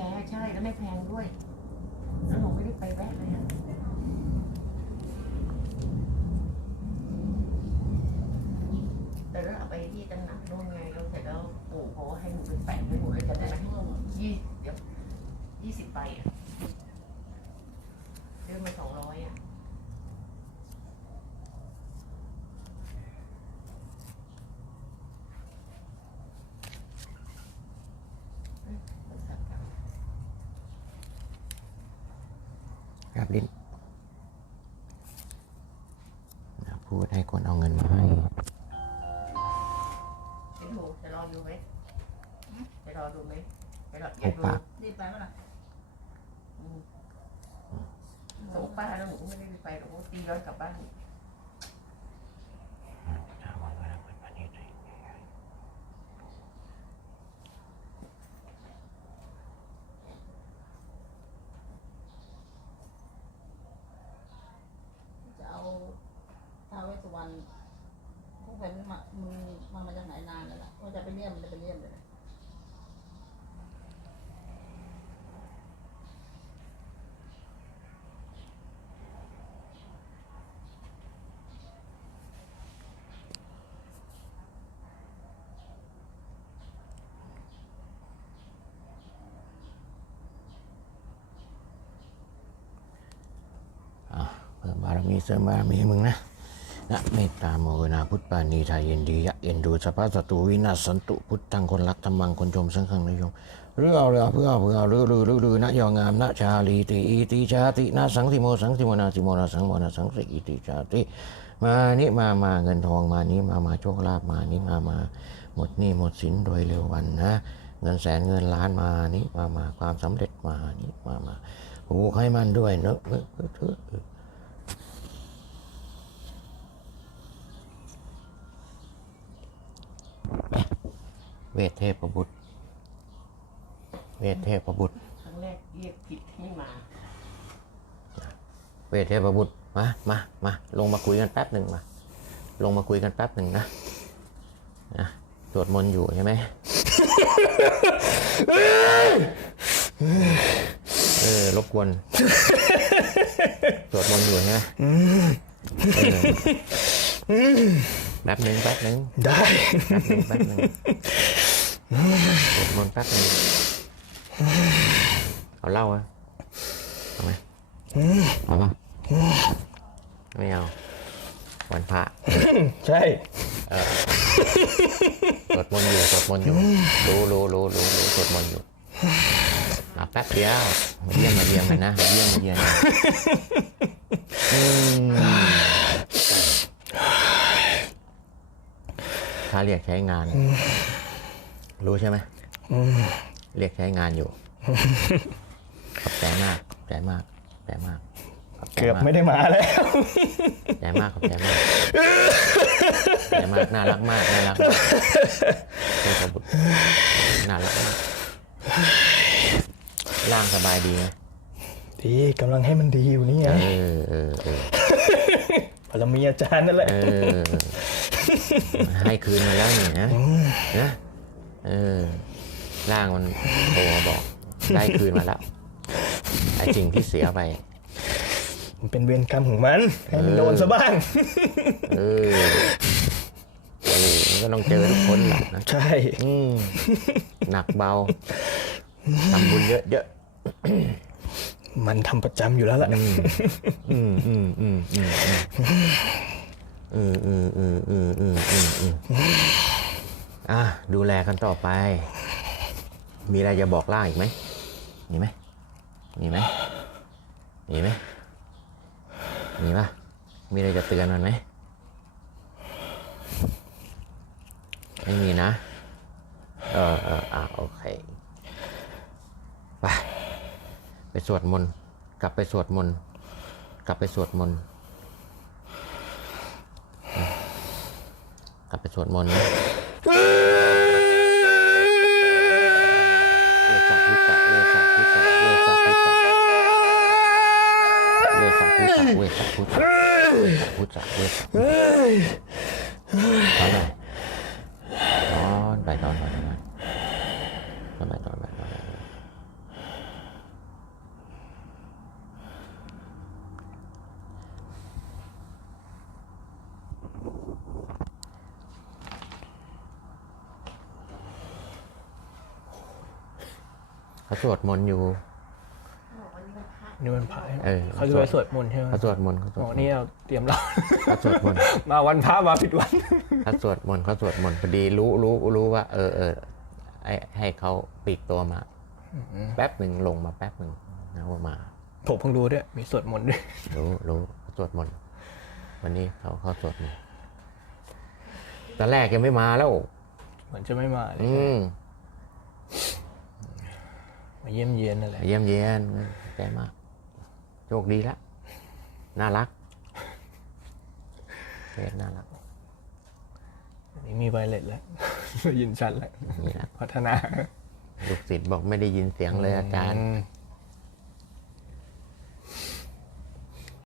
พ้ใช่แล้วไม่แพงด้วยแล้วหนูไม่ได้ไปแวะเลยอะแต่เราเอาไปที่ตำหนักนู่นไงเราเสร็จแล้วปู่เขาให้หนูไปแปะไว้หมดเลยจำได้ไหมยี่เดี๋ยวยี่สิบใบอะซื้อมาสองร้อยอะ ครับลิ้นนะพูดให้คนเอาเงินมาให้เป็นหนูจะรอดูไหมจะรอดูไหมจะรออโอ้ยากดูปากรีบไปเมื่อไหร่อืมส่งป้าแล้วหนูก็ไม่ได้ไปหรอกตีย้อนกลับบ้าน จะเอาท้าวเวสสุวรรณ พวกมันมามันมันมาจากไหนนานแล้วล่ะว่าจะไปเลี่ยมมันจะไปเลี่ยมเลยอะเพิ่มบารมีเสริมบารมีมึงนะ นะเมตตาโมกนาพุทธปานีทาเย็นดียะเอ็นดูสภาพศัตรูวินาศสันตุพุทธังคนรักธรรมังคนชมสังฆังนิยมเรือเอาเรือเพื่อเพื่อเอาเรือรือรือรือนะยองงามนะชาลีติอีติชาตินะสังติโมสังติโมนาติโมนาสังโมนาสังสิอิติชาติมานี่มามาเงินทองมานี้มามาโชคลาภมานี้มามาหมดหนี้หมดสินโดยเร็ววันนะ เงินแสนเงินล้านมานี้มามาความสำเร็จมานี้มามาหูให้มันด้วยเนอะเนอะเนอะเนอะเนอะเว ทเทพบุตร เวทเทพบุตร ครั้งแรกเรียกผิดไม่มา เวทเทพบุตร มา มา มา ลงมาคุยกันแป๊บหนึ่งมา ลงมาคุยกันแป๊บหนึ่งนะนะสวดมนต์อยู่ใช่ไหม เออ รบกวน สวดมนต์อยู่ใช่ไหมเออแป๊บหนึ่งแป๊บหนึ่งได้ แป๊บหนึ่งแป๊บหนึ่ง สวดมนต์แป๊บหนึ่งเอาเหล้าอะเอาไหมเอาปะไม่เอา วันพระ ใช่สวดมนต์อยู่สวดมนต์อยู่ รู้รู้รู้รู้รู้สวดมนต์อยู่อะแป๊บเดียวมาเยี่ยมมาเยี่ยมกันนะมาเยี่ยมมาเยี่ยมกันอืมถ้าเรียกใช้งาน รู้ใช่ไหมเรียกใช้งานอยู่ ขอบใจมากขอบใจมากขอบใจมากขใจเกือบมากไม่ได้มาแล้ว ขอบใจมากขอบใจมากขอบใจมาก น่ารักมาก น่ารักมากเทพบุตรน่ารักมาก ร่างสบายดีไหมดีกำลังให้มันดีอยู่นี่ไงเออเออเออพลมีอาจารย์นั่นแหละ เออให้คืนมาแล้วนี่นะนะ เออร่างมันโทรมาบอก ได้คืนมาแล้วไอ้สิ่งที่เสียไปมันเป็นเวรกรรมของมันให้มันโดนซะบ้าง เออโอ้มันก็ต้องเจอทุกคนหละนะใช่ อืหนักเบาทำบุญเยอะเยอะมันทำประจำอยู่แล้วแหละอืมอืมอืมอืมอืมอืมอืมอืมออเอะดูแลกันต่อไป มีอะไรจะบอกล่าอีกไหมมีไหมมีไหมมีไหมมีปะมีอะไรจะเตือนมันไหมไม่มีนะ เออเอออะโอเคไปไปสวดมนต์กลับไปสวดมนต์กลับไปสวดมนต์กลับไปสวดมนต์นะ เวสาพุตะเวสาพุตะเวสาพุตะเวสาพุตะเวสาพุตะเวสาพุตะเวสาพุตะนอนไปนอนไป เขาสวดมนต์อยู่บอกว่านี่มันพระนี่มันพระเออ เขาจะไปสวดมนต์ใช่ไหมเขาสวดมนต์เขาสวอ๋ดอมนต์นี่เราเตรียมเรา เขาสวดมนต์ มาวันพระมาผิดวัน เขาสวดมนต์เขาสวดมนต์พอดีรู้รู้รู้ว่า เออเออให้ให้เขาปลีกตัวมา แป๊บหนึ่งลงมาแป๊บหนึ่งนะว่ามา ผมเพิ่งรู้ด้วย มีสวดมนต์ด้วย รู้รู้เขาสวดมนต์วันนี้เขาเขาสวดมนต์ตอนแรกยังไม่มาแล้ว เหมือนจะไม่มาเลยอืม มาเยี่ยมเยียนนั่นแหละเยี่ยมเยียนใจมาก โชคดีแล้วน่ารักเพื่อนน่ารักอันนี้มีไวเลตแล้วได้ยินชัดแล้วนี่แหละพัฒนาลูกศิษย์บอกไม่ได้ยินเสียงเลยอาจารย์ม